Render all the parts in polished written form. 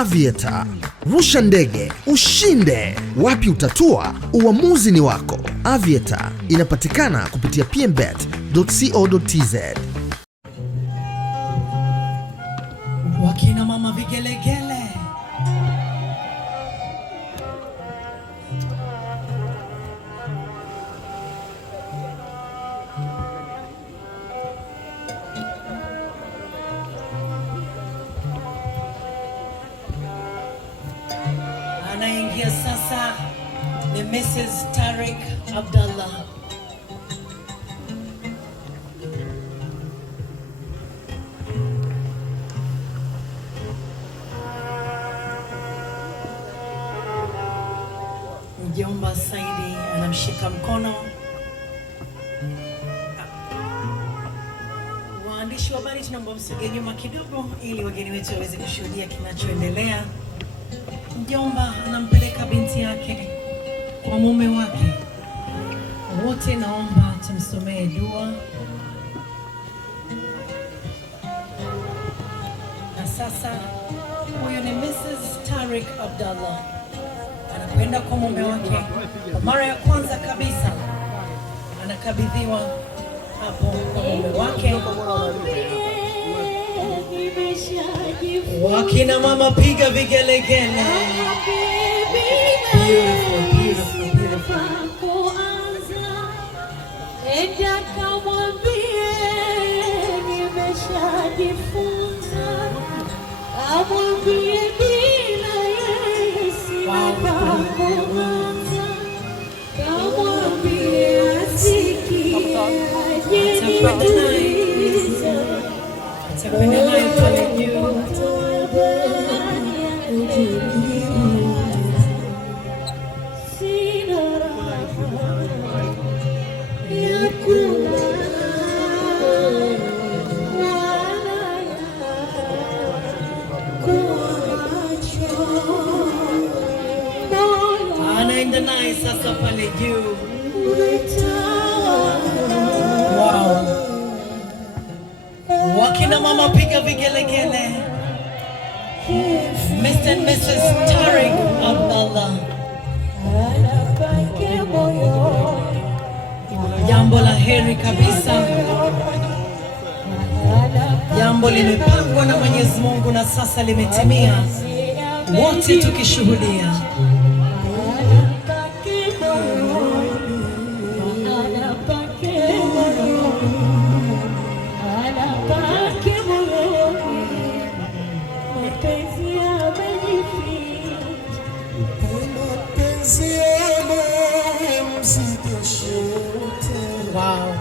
Aviator. Rusha ndege, ushinde. Wapi utatua? Uamuzi ni wako. Aviator inapatikana kupitia pmbet.co.tz. Wakina mama vigelegele. Anaingia sasa ni Mrs. Tariq Abdallah. Mjomba Saidi anamshika mkono. Waandishi wa habari tunaomba msogee nyuma kidogo ili wageni wetu waweze kushuhudia kinachoendelea. Mjomba anampeleka binti yake kwa mume wake. Wote naomba tumsomee dua. Na sasa huyu ni Mrs. Tariq Abdallah. Anakwenda kwa mume wake. Kwa mara ya kwanza kabisa anakabidhiwa hapo kwa mume wake. Wakina mama piga vigelegele. Beautiful, beautiful, beautiful. Anaenda naye sasa pale juu. Wow. Wakina mama piga vigelegele. Mr. and Mrs. Tariq Abdallah. Jambo la heri kabisa. Jambo limepangwa na Mwenyezi Mungu na sasa limetimia. Wote tukishuhudia. Wow.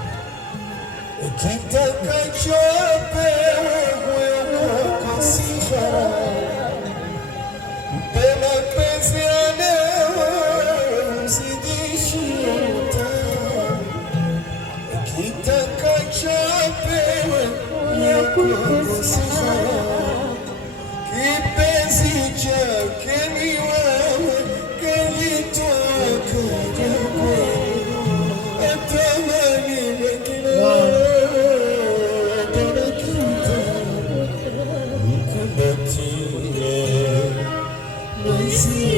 See